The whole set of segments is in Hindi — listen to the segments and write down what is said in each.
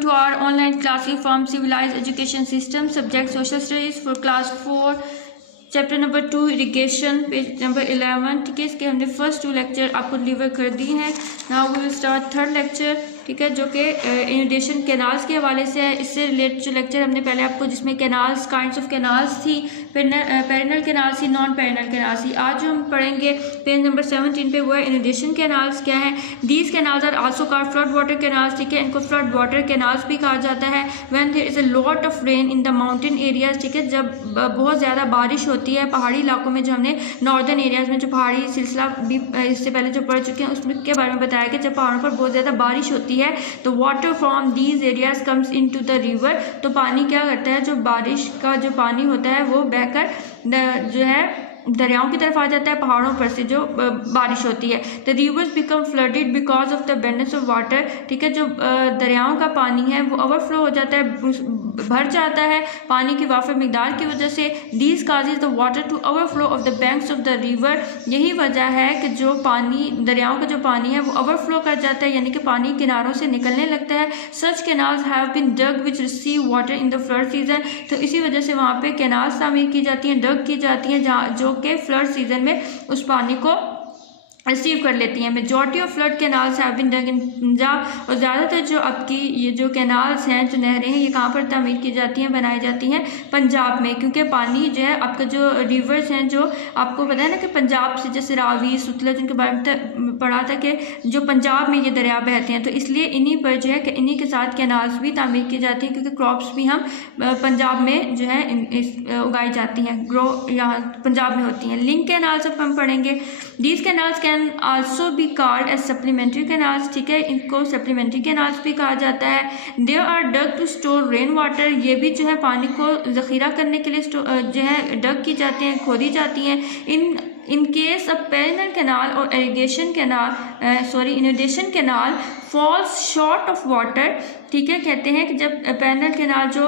to our online classroom from Civilized Education System, subject Social Studies for class 4, chapter number 2 irrigation, page number 11। ठीक है, इसके हमने फर्स्ट 2 लेक्चर आपको डिलीवर कर दी हैं। Now we will start third lecture, ठीक है, जो कि इनडेशन कैनाल्स के हवाले से है। इससे रिलेटेड जो लेक्चर हमने पहले आपको, जिसमें कैनाल्स, काइंड्स ऑफ कैनाल्स थी, पेरिनल कैनाल्स थी, नॉन पेरिनल कैनाल्स थी। आज जो हम पढ़ेंगे पेज नंबर 17 पे, वो है इनडेशन कैनाल्स क्या है। These canals are also called flood water canals, ठीक है, इनको फ्लड वाटर कैनाल्स भी कहा जाता है। When there is a lot of rain in the mountain areas, ठीक है, जब बहुत ज़्यादा बारिश होती है पहाड़ी इलाकों में, जो हमने नॉर्दर्न एरियाज में जो पहाड़ी सिलसिला भी इससे पहले जो पढ़ चुके हैं उसमें के बारे में बताया कि जब पहाड़ों पर बहुत ज़्यादा बारिश होती है तो water from these areas comes into the river, तो पानी क्या करता है, जो बारिश का जो पानी होता है वो बहकर जो है दरियाओं की तरफ आ जाता है पहाड़ों पर से जो बारिश होती है। The reverse become flooded because of the abundance of water, ठीक है, जो दरियाओं का पानी है वो ओवरफ्लो हो जाता है, भर जाता है पानी की वाफर मिकदार की वजह से। These causes the water to overflow of the banks of the river, यही वजह है कि जो पानी, दरियाओं का जो पानी है वो ओवरफ्लो कर जाता है, यानी कि पानी किनारों से निकलने लगता है। Such canals have been dug which receive water in the flood season, तो इसी वजह से वहाँ पे कैनाल्स तामीर की जाती हैं, डग की जाती हैं, जहाँ जो के फ्लड सीजन में उस पानी को रिसीव कर लेती हैं। Majority of flood canals have been dug in Punjab, और ज़्यादातर जो आपकी ये जो कैनाल्स हैं, जो नहरें हैं, ये कहाँ पर तामीर की जाती हैं, बनाई जाती हैं पंजाब में, क्योंकि पानी जो है आपका जो रिवर्स हैं, जो आपको पता है ना कि पंजाब से जैसे रावी, सतलज, उनके बारे में पढ़ा था कि जो पंजाब में ये दरिया बहते हैं, तो इसलिए इन्हीं पर जो है कि इन्हीं के साथ कैनाल्स भी तामीर की जाती हैं, क्योंकि क्रॉप्स भी हम पंजाब में जो है उगाई जाती हैं, ग्रो यहाँ पंजाब में होती हैं। लिंक कैनाल्स अब हम पढ़ेंगे। These canals can also be called as supplementary canals, ठीक है, इनको सप्लीमेंट्री कैनाल्स भी कहा जाता है। They are dug to store rain water, ये भी जो है पानी को ज़ख़ीरा करने के लिए जो है डग की जाती हैं, खोदी जाती हैं। In case of perennial canal और irrigation canal inundation canal falls short of water, ठीक है, कहते हैं कि जब पेरिनल कैनाल जो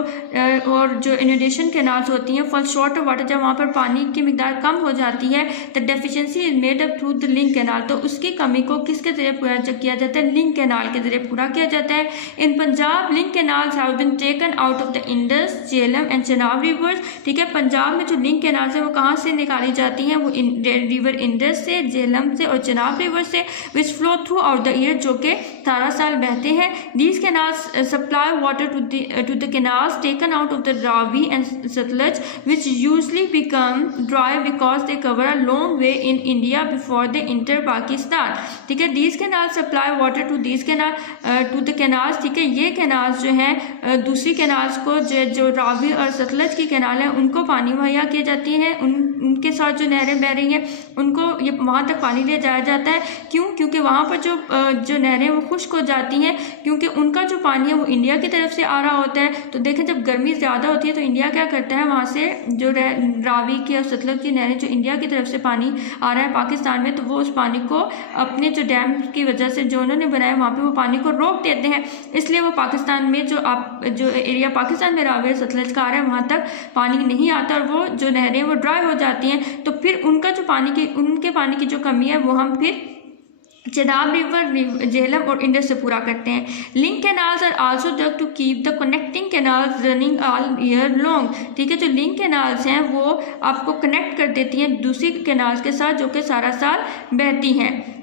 और जो इनडेशन कैनाल्स होती हैं फॉल शॉर्ट ऑफ वाटर, जब वहाँ पर पानी की मिकदार कम हो जाती है, the deficiency is made up through the link canal, तो उसकी कमी को किसके ज़रिए पूरा किया जाता है, लिंक कैनाल के ज़रिए पूरा किया जाता है। In Punjab link canals have been taken out of the Indus, Jhelum and Chenab rivers, ठीक है, पंजाब में जो लिंक कैनाल्स हैं वो कहाँ से निकाली जाती हैं, वो रिवर इंडस से, झेलम से और चेनाब रिवर से, विच flow through out the year, जो कि सारा साल बहते हैं। These canals supply water to the canals taken out of the Ravi and Satluj, which usually become dry because they cover a long way in India before they enter Pakistan, ठीक है। These canals supply water to these to the canals, ठीक है, ये कैनाल्स जो हैं दूसरी कैनाल्स को जो रावी और सतलज की कैनाल है उनको पानी मुहैया किए जाती हैं, उनके साथ जो नहरें बह रही हैं उनको ये वहाँ तक पानी ले जाया जाता है। क्यों? क्योंकि वहाँ पर जो नहरें वो खुश्क हो जाती हैं, क्योंकि उनका जो पानी है वो इंडिया की तरफ से आ रहा होता है। तो देखें, जब गर्मी ज़्यादा होती है तो इंडिया क्या करता है, वहाँ से जो रावी की और सतलज की नहरें जो इंडिया की तरफ से पानी आ रहा है पाकिस्तान में, तो वो उस पानी को अपने जो डैम की वजह से जो उन्होंने बनाया वहाँ पे वो पानी को रोक देते हैं, इसलिए वो पाकिस्तान में जो एरिया पाकिस्तान में रावी और सतलज का आ रहा है वहाँ तक पानी नहीं आता, और वो जो नहरें वो ड्राई हो जाती हैं। तो फिर उनका जो उनके पानी की जो कमी है वो हम फिर चेनाब रिवर, झेलम और इंडस से पूरा करते हैं। Link canals are also dug to keep the connecting canals running all year long, ठीक है, जो लिंक कैनाल्स हैं वो आपको कनेक्ट कर देती हैं दूसरी कैनाल्स के साथ जो कि सारा साल बहती हैं,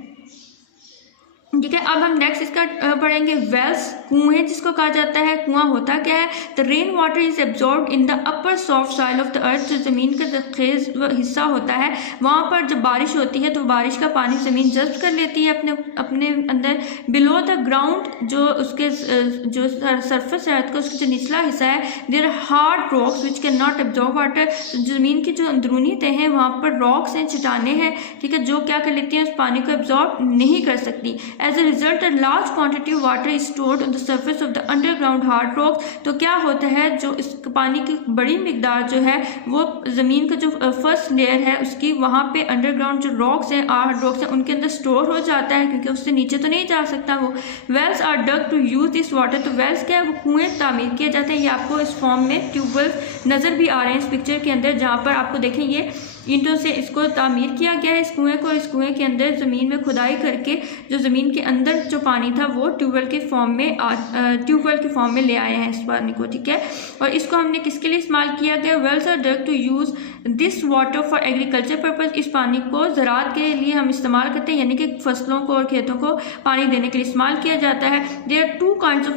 ठीक है। अब हम नेक्स्ट इसका पढ़ेंगे वेल्स, कुएं जिसको कहा जाता है। कुआं होता क्या है, the rain water is absorb in the upper soft soil of the earth, जो ज़मीन का जखेज हिस्सा होता है वहाँ पर जब बारिश होती है तो बारिश का पानी ज़मीन जब्त कर लेती है अपने अंदर। बिलो द ग्राउंड, जो उसके जो सरफेस अर्थ का उसका जो निचला हिस्सा है, there hard rocks which can not absorb water, ज़मीन की जो अंदरूनी तह हैं वहाँ पर रॉक्स हैं, चट्टानें हैं, ठीक है, जो क्या कर लेती हैं, उस पानी को एब्जॉर्ब नहीं कर सकती। As a result, a large quantity of water is stored on the surface of the underground hard rocks, तो क्या होता है, जो इस पानी की बड़ी मिकदार जो है वो ज़मीन का जो फर्स्ट लेयर है उसकी वहाँ पे अंडरग्राउंड जो रॉक्स हैं, हार्ड रॉक्स हैं, उनके अंदर स्टोर हो जाता है, क्योंकि उससे नीचे तो नहीं जा सकता वो। Wells are dug to use this water, तो वेल्स क्या है, वो कुएँ तामीर किए जाते हैं। ये आपको इस फॉर्म में ट्यूबवेल्स नज़र भी आ रहे हैं इस पिक्चर के अंदर, जहाँ पर आपको देखें ये ईंटों से इसको तामीर किया गया है इस कुएँ को। इस कुएँ के अंदर ज़मीन में खुदाई करके जो ज़मीन के अंदर जो पानी था वो ट्यूबवेल के फॉर्म में ले आए हैं इस पानी को, ठीक है। और इसको हमने किसके लिए इस्तेमाल किया गया, wells are dug to use this water for agriculture purpose. इस पानी को ज़राअत के लिए हम इस्तेमाल करते हैं, यानी कि फसलों को और खेतों को पानी देने के लिए इस्तेमाल किया जाता है। There are 2 kinds of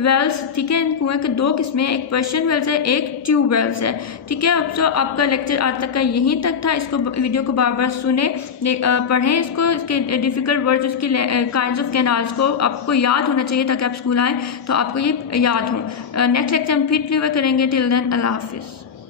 wells, ठीक है। इन कुएँ के 2 किस्में, एक पर्शियन वेल्स है, एक ट्यूब वेल्स है, ठीक है। अब आपका लेक्चर आज तक का यहीं तक था। इसको वीडियो को बार बार सुने, पढ़ें इसको, इसके डिफ़िकल्ट वर्ड्स, उसकी काइंड्स ऑफ कैनाल्स को आपको याद होना चाहिए ताकि आप स्कूल आएँ तो आपको ये याद हो। नेक्स्ट लेक्चर हम फिर डिलीवर करेंगे। टिल देन अल्लाह हाफिज़।